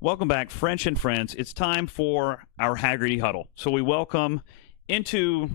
Welcome back, French and friends. It's time for our Hagerty Huddle. So we welcome into,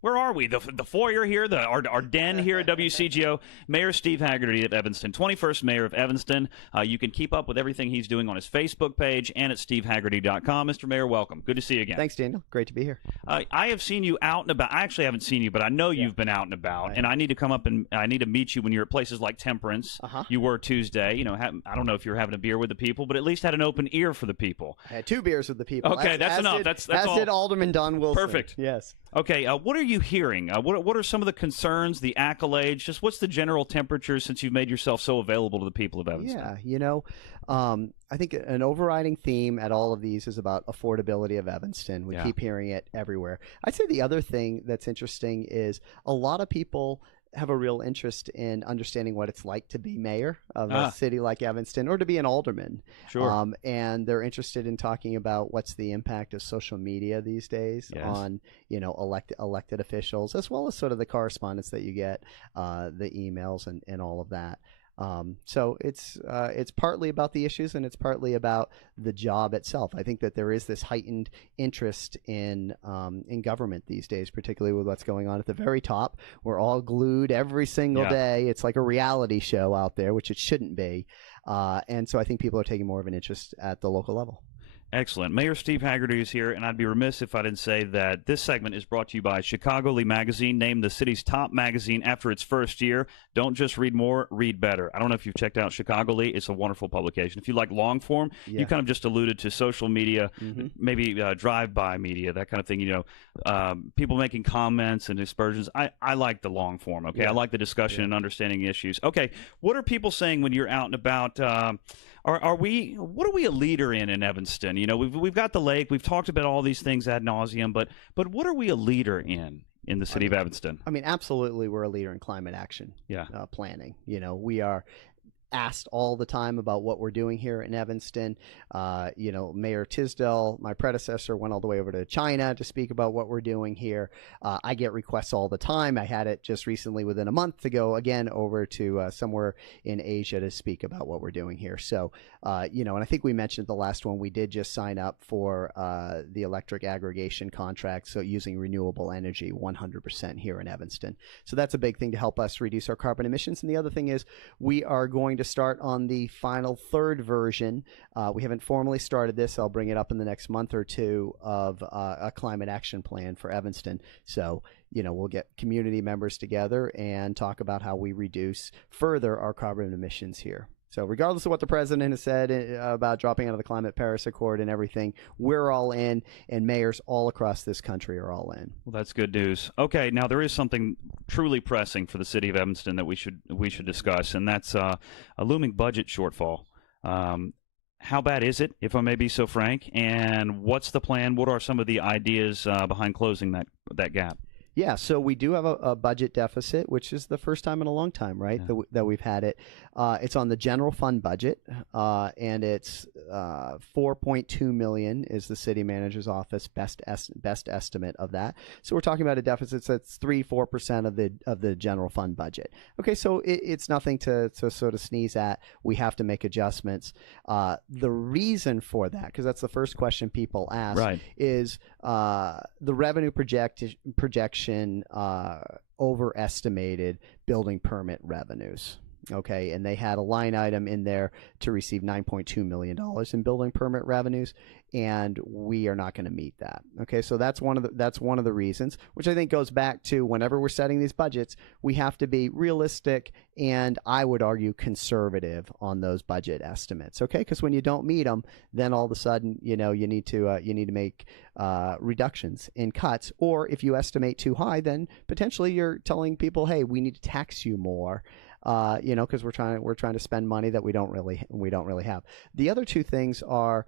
where are we? The foyer here, our den here at WCGO, Mayor Steve Hagerty of Evanston, 21st Mayor of Evanston. You can keep up with everything he's doing on his Facebook page and at stevehaggerty.com. Mr. Mayor, welcome. Good to see you again. Thanks, Daniel. Great to be here. I have seen you out and about. I actually haven't seen you, but I know you've been out and about, and I need to come up and I need to meet you when you're at places like Temperance. You were Tuesday. You know, I don't know if you were having a beer with the people, but at least had an open ear for the people. I had 2 beers with the people. Okay, that's enough. That's all. Did Alderman Don Wilson. Perfect. Yes. Okay, what are you hearing? What are some of the concerns, the accolades? Just what's the general temperature since you've made yourself so available to the people of Evanston? Yeah, you know, I think an overriding theme at all of these is about affordability of Evanston. We keep hearing it everywhere. I'd say the other thing that's interesting is a lot of people have a real interest in understanding what it's like to be mayor of a city like Evanston or to be an alderman. Sure. And they're interested in talking about what's the impact of social media these days on, you know, elected officials, as well as sort of the correspondence that you get, the emails and all of that. So it's partly about the issues and it's partly about the job itself. I think that there is this heightened interest in government these days, particularly with what's going on at the very top. We're all glued every single day. It's like a reality show out there, which it shouldn't be. And so I think people are taking more of an interest at the local level. Excellent. Mayor Steve Hagerty is here, and I'd be remiss if I didn't say that this segment is brought to you by Chicagoly Magazine, named the city's top magazine after its first year. Don't just read more, read better. I don't know if you've checked out Chicagoly. It's a wonderful publication. If you like long form, you kind of just alluded to social media, maybe drive-by media, that kind of thing, you know, people making comments and aspersions. I like the long form, okay? I like the discussion and understanding issues. Okay, what are people saying when you're out and about? What are we a leader in Evanston? You know, we've got the lake. We've talked about all these things ad nauseum, but what are we a leader in the city of Evanston? I mean, absolutely, we're a leader in climate action planning. You know, we are asked all the time about what we're doing here in Evanston. You know, Mayor Tisdale, my predecessor, went all the way over to China to speak about what we're doing here. I get requests all the time. I had it just recently within a month to go again over to somewhere in Asia to speak about what we're doing here. So, you know, and I think we mentioned the last one, we did just sign up for the electric aggregation contract, so using renewable energy 100% here in Evanston. So that's a big thing to help us reduce our carbon emissions. And the other thing is we are going to start on the final 3rd version. We haven't formally started this. I'll bring it up in the next month or two of a climate action plan for Evanston. So, you know, we'll get community members together and talk about how we reduce further our carbon emissions here. So regardless of what the president has said about dropping out of the Climate Paris Accord and everything, we're all in, and mayors all across this country are all in. Well, that's good news. Okay, now there is something truly pressing for the city of Evanston that we should discuss, and that's a looming budget shortfall. How bad is it, if I may be so frank, and what's the plan? What are some of the ideas behind closing that gap? Yeah, so we do have a budget deficit, which is the first time in a long time, right, that we've had it. It's on the general fund budget, and it's $4.2 million is the city manager's office best estimate of that. So we're talking about a deficit that's 3-4% of the general fund budget. Okay, so it's nothing to sort of sneeze at. We have to make adjustments. The reason for that, because that's the first question people ask, is the revenue projection overestimated building permit revenues. Okay, and they had a line item in there to receive $9.2 million in building permit revenues, and we are not going to meet that. Okay, so that's one of the reasons, which I think goes back to whenever we're setting these budgets, we have to be realistic and I would argue conservative on those budget estimates. Okay, because when you don't meet them, then all of a sudden, you know, you need to make reductions in cuts, or if you estimate too high, then potentially you're telling people, hey, we need to tax you more. You know, because we're trying to spend money that we don't really have. The other two things are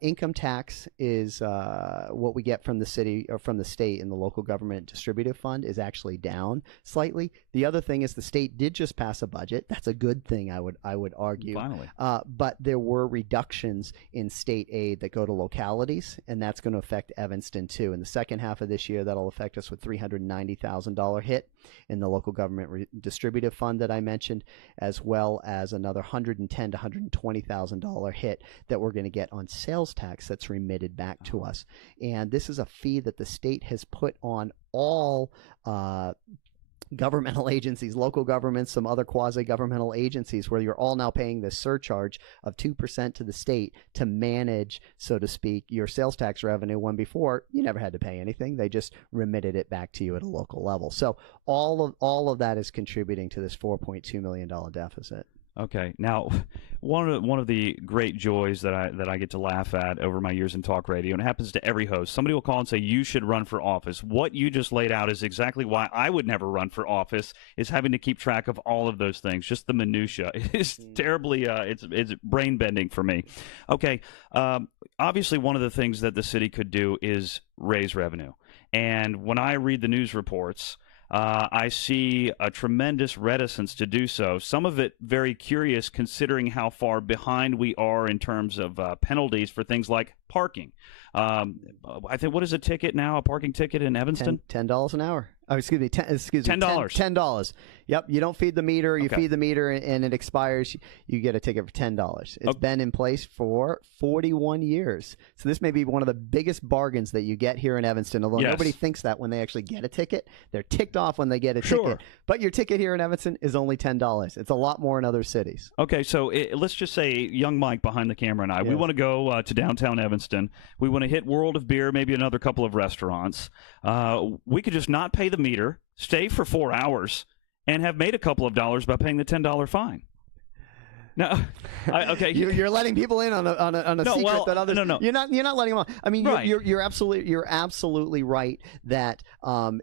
income tax is what we get from the city or from the state and the local government distributive fund is actually down slightly. The other thing is the state did just pass a budget. That's a good thing, I would argue. Finally. But there were reductions in state aid that go to localities, and that's going to affect Evanston too. In the second half of this year, that'll affect us with $390,000 hit in the local government distributive fund that I mentioned, as well as another $110,000 to $120,000 hit that we're going to get on sales tax that's remitted back to us. And this is a fee that the state has put on all governmental agencies, local governments, some other quasi-governmental agencies, where you're all now paying this surcharge of 2% to the state to manage, so to speak, your sales tax revenue, when before you never had to pay anything. They just remitted it back to you at a local level. So all of that is contributing to this $4.2 million deficit. Okay. Now, one of the great joys that I get to laugh at over my years in talk radio, and it happens to every host, somebody will call and say, you should run for office. What you just laid out is exactly why I would never run for office, is having to keep track of all of those things, just the minutia. It's terribly, it's brain-bending for me. Okay. Obviously, one of the things that the city could do is raise revenue. And when I read the news reports, I see a tremendous reticence to do so. Some of it very curious, considering how far behind we are in terms of penalties for things like parking. I think, what is a ticket now? A parking ticket in Evanston? $10 an hour. Oh, excuse me. $10. $10. Yep. You don't feed the meter. You feed the meter, and it expires. You get a ticket for $10. It's been in place for 41 years. So this may be one of the biggest bargains that you get here in Evanston. Although nobody thinks that when they actually get a ticket, they're ticked off when they get a ticket. But your ticket here in Evanston is only $10. It's a lot more in other cities. Okay. So let's just say young Mike behind the camera and I, we want to go to downtown Evanston. We want to hit World of Beer, maybe another couple of restaurants. We could just not pay the meter, stay for 4 hours, and have made a couple of dollars by paying the $10 fine. No, okay. You're letting people in on a secret that others. No. You're not letting them on. I mean, you're absolutely right that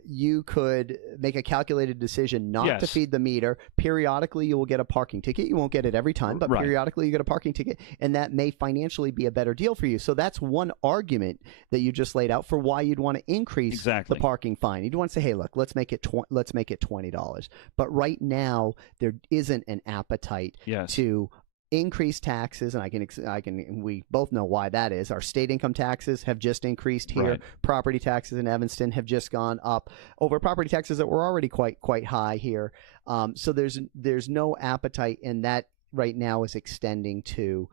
you could make a calculated decision not to feed the meter. Periodically, you will get a parking ticket. You won't get it every time, but periodically you get a parking ticket, and that may financially be a better deal for you. So that's one argument that you just laid out for why you'd want to increase the parking fine. You'd want to say, hey, look, let's make it $20. But right now there isn't an appetite to increase taxes, and we both know why that is. Our state income taxes have just increased here. Property taxes in Evanston have just gone up over property taxes that were already quite high here. So there's no appetite, and that right now is extending to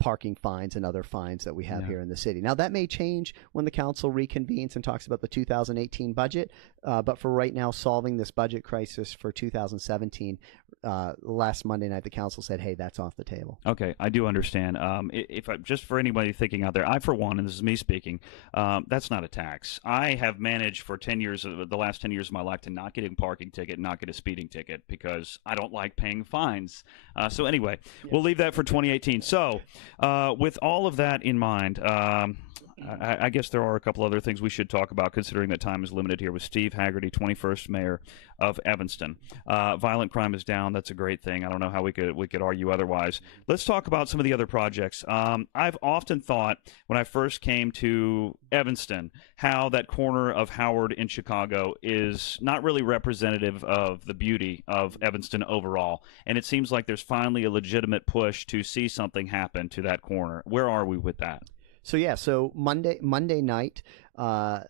parking fines and other fines that we have here in the city. Now, that may change when the council reconvenes and talks about the 2018 budget, but for right now, solving this budget crisis for 2017, last Monday night, the council said, hey, that's off the table. Okay, I do understand. Just for anybody thinking out there, I, for one, and this is me speaking, that's not a tax. I have managed for the last 10 years of my life to not get a parking ticket, not get a speeding ticket, because I don't like paying fines. So anyway, we'll leave that for 2018. So with all of that in mind, I guess there are a couple other things we should talk about, considering that time is limited here, with Steve Haggerty, 21st Mayor of Evanston. Violent crime is down. That's a great thing. I don't know how we could argue otherwise. Let's talk about some of the other projects. I've often thought, when I first came to Evanston, how that corner of Howard in Chicago is not really representative of the beauty of Evanston overall. And it seems like there's finally a legitimate push to see something happen to that corner. Where are we with that? So Monday night, a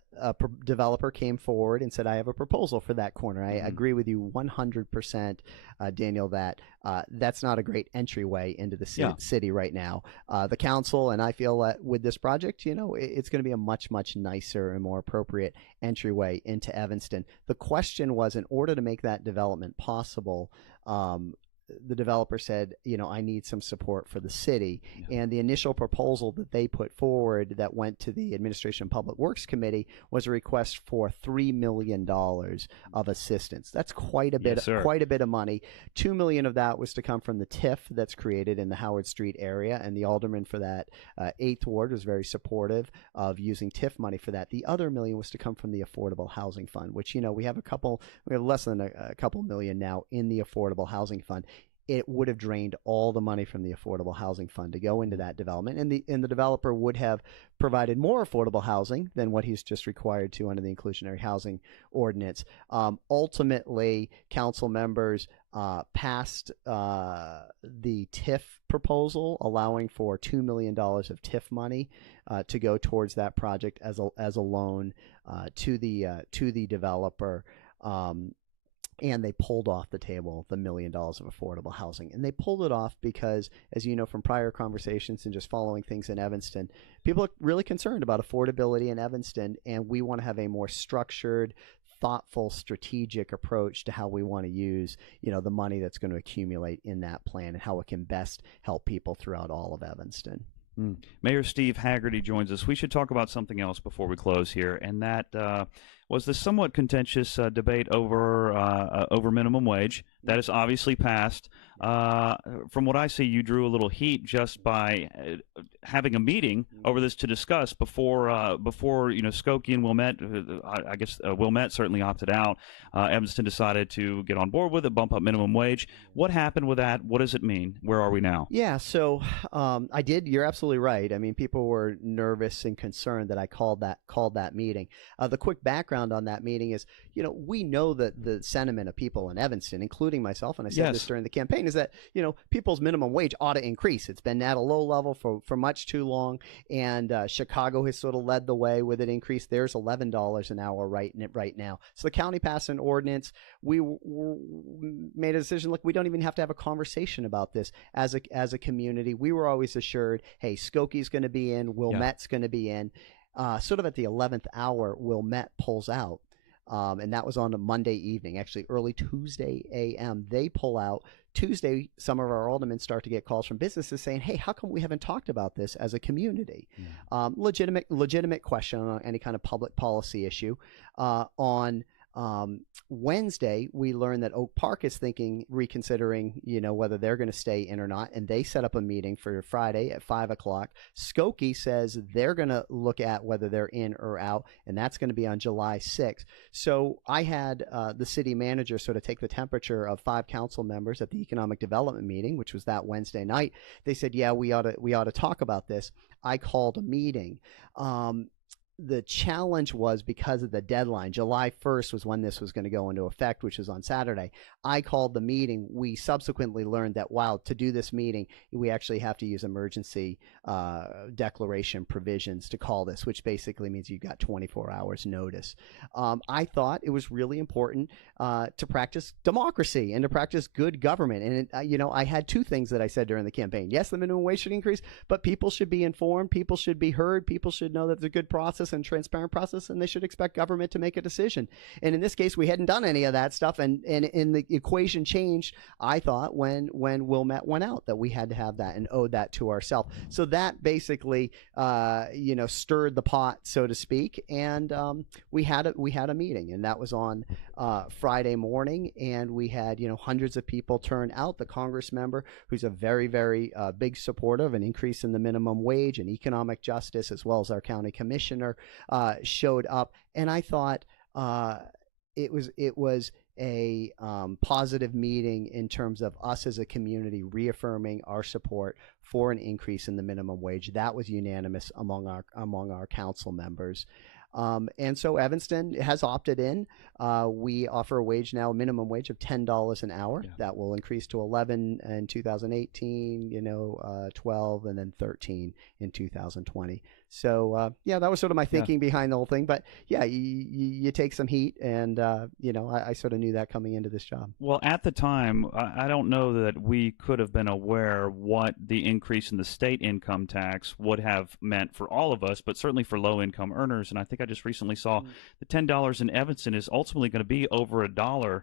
developer came forward and said, I have a proposal for that corner. I agree with you 100%, Daniel, that that's not a great entryway into the city right now. The council, and I feel that with this project, it's going to be a much, much nicer and more appropriate entryway into Evanston. The question was, in order to make that development possible, the developer said, I need some support for the city. And the initial proposal that they put forward that went to the Administration and Public Works Committee was a request for $3 million of assistance. That's quite a bit of money. $2 million of that was to come from the TIF that's created in the Howard Street area, and the alderman for that 8th Ward was very supportive of using TIF money for that. The other $1 million was to come from the Affordable Housing Fund, which, we have less than a couple million now in the Affordable Housing Fund. It would have drained all the money from the Affordable Housing Fund to go into that development, and the developer would have provided more affordable housing than what he's just required to under the Inclusionary Housing Ordinance. Ultimately, council members passed the TIF proposal, allowing for $2 million of TIF money to go towards that project as a loan to the developer. and they pulled off the table the $1 million of affordable housing. And they pulled it off because, as you know from prior conversations and just following things in Evanston, people are really concerned about affordability in Evanston, and we want to have a more structured, thoughtful, strategic approach to how we want to use, the money that's going to accumulate in that plan and how it can best help people throughout all of Evanston. Mayor Steve Haggerty joins us. We should talk about something else before we close here, and that was the somewhat contentious debate over minimum wage. That is obviously passed. From what I see, you drew a little heat just by having a meeting over this to discuss before Skokie and Wilmette. I guess Wilmette certainly opted out. Evanston decided to get on board with it, bump up minimum wage. What happened with that? What does it mean? Where are we now? Yeah, so I did. You're absolutely right. I mean, people were nervous and concerned that I called that meeting. The quick background on that meeting is, we know that the sentiment of people in Evanston, including myself, and I said this during the campaign, is that people's minimum wage ought to increase. It's been at a low level for much too long, and Chicago has sort of led the way with an increase. There's $11 an hour right now. So the county passed an ordinance. We made a decision. Look, we don't even have to have a conversation about this as a community. We were always assured, hey, Skokie's going to be in, Wilmette's going to be in. Sort of at the 11th hour, Wilmette pulls out. And that was on a Monday evening, actually early Tuesday a.m. They pull out. Tuesday, some of our aldermen start to get calls from businesses saying, hey, how come we haven't talked about this as a community? Legitimate question on any kind of public policy issue. On Wednesday, we learned that Oak Park is reconsidering, whether they're going to stay in or not, and they set up a meeting for Friday at 5 o'clock. Skokie says they're going to look at whether they're in or out, and that's going to be on July 6th. So I had the city manager sort of take the temperature of 5 council members at the economic development meeting, which was that Wednesday night. They said, yeah, we ought to talk about this. I called a meeting. The challenge was because of the deadline. July 1st was when this was going to go into effect, which was on Saturday. I called the meeting. We subsequently learned that, to do this meeting, we actually have to use emergency declaration provisions to call this, which basically means you've got 24 hours notice. I thought it was really important to practice democracy and to practice good government. And, I had 2 things that I said during the campaign. Yes, the minimum wage should increase, but people should be informed. People should be heard. People should know that it's a good process and transparent process, and they should expect government to make a decision. And in this case, we hadn't done any of that stuff, and the equation changed, I thought, when Wilmette went out, that we had to have that and owed that to ourselves. So that basically stirred the pot, so to speak, and we had a meeting, and that was on Friday morning, and we had hundreds of people turn out. The Congress member, who's a very, very big supporter of an increase in the minimum wage and economic justice, as well as our county commissioner, showed up, and I thought it was a positive meeting in terms of us as a community reaffirming our support for an increase in the minimum wage. That was unanimous among our council members. And so Evanston has opted in. We offer a minimum wage of $10 an hour. Yeah. That will increase to 11 in 2018, 12, and then 13 in 2020. So, that was sort of my thinking behind the whole thing. But, you take some heat, and, I sort of knew that coming into this job. Well, at the time, I don't know that we could have been aware what the increase in the state income tax would have meant for all of us, but certainly for low-income earners. And I think I just recently saw the $10 in Evanston is ultimately going to be over $1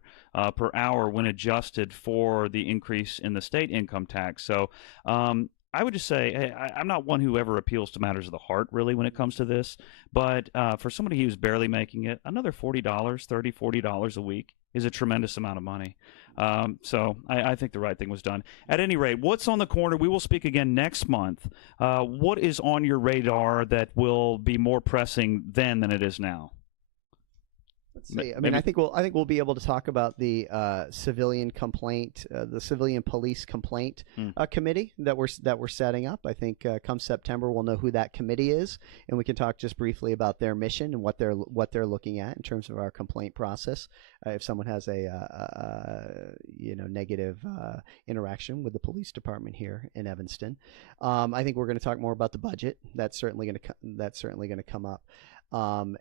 per hour when adjusted for the increase in the state income tax. So, I would just say I'm not one who ever appeals to matters of the heart, really, when it comes to this. But for somebody who's barely making it, another $40 a week is a tremendous amount of money. So I think the right thing was done. At any rate, what's on the corner? We will speak again next month. What is on your radar that will be more pressing then than it is now? Let's see. I mean, I think we'll be able to talk about the civilian complaint, the civilian police complaint committee that we're setting up. I think come September we'll know who that committee is, and we can talk just briefly about their mission and what they're looking at in terms of our complaint process. If someone has a negative interaction with the police department here in Evanston, I think we're going to talk more about the budget. That's certainly going to come up. You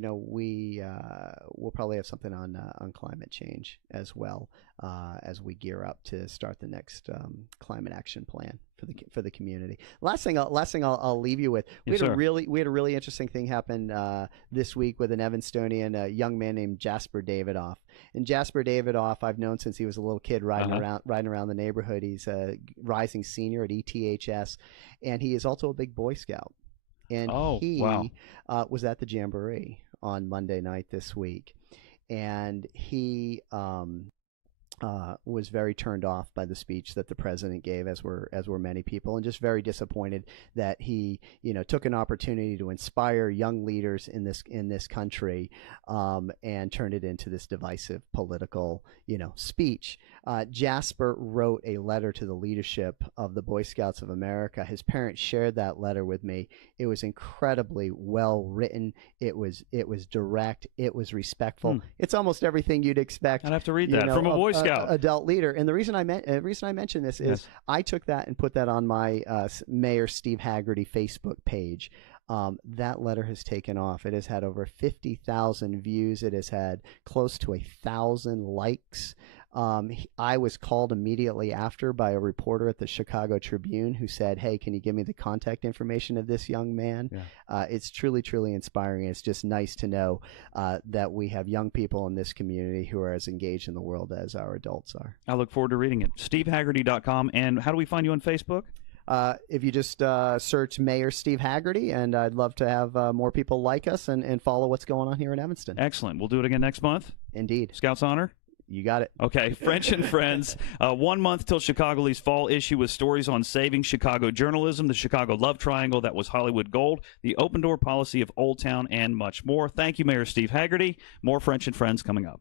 know, we'll probably have something on climate change as well as we gear up to start the next climate action plan for the community. Last thing I'll leave you with. We had a really interesting thing happen this week with an Evanstonian, a young man named Jasper Davidoff. And Jasper Davidoff, I've known since he was a little kid riding around the neighborhood. He's a rising senior at ETHS, and he is also a big Boy Scout. And he was at the Jamboree on Monday night this week, and he was very turned off by the speech that the president gave, as were many people, and just very disappointed that he, you know, took an opportunity to inspire young leaders in this country, and turned it into this divisive political, you know, speech. Jasper wrote a letter to the leadership of the Boy Scouts of America. His parents shared that letter with me. It was incredibly well written. It was direct. It was respectful. It's almost everything you'd expect. I'd have to read that from a Boy Scout, adult leader. And the reason I mention this is I took that and put that on my Mayor Steve Haggerty Facebook page. That letter has taken off. It has had over 50,000 views. It has had close to 1,000 likes. I was called immediately after by a reporter at the Chicago Tribune who said, "Hey, can you give me the contact information of this young man?" It's truly, truly inspiring. It's just nice to know that we have young people in this community who are as engaged in the world as our adults are. I look forward to reading it. SteveHaggerty.com. And how do we find you on Facebook? If you just search Mayor Steve Haggerty, and I'd love to have more people like us and follow what's going on here in Evanston. Excellent. We'll do it again next month. Indeed. Scouts Honor? You got it. Okay, French and Friends. 1 month till Chicagoly's fall issue with stories on saving Chicago journalism, the Chicago love triangle that was Hollywood gold, the open door policy of Old Town, and much more. Thank you, Mayor Steve Haggerty. More French and Friends coming up.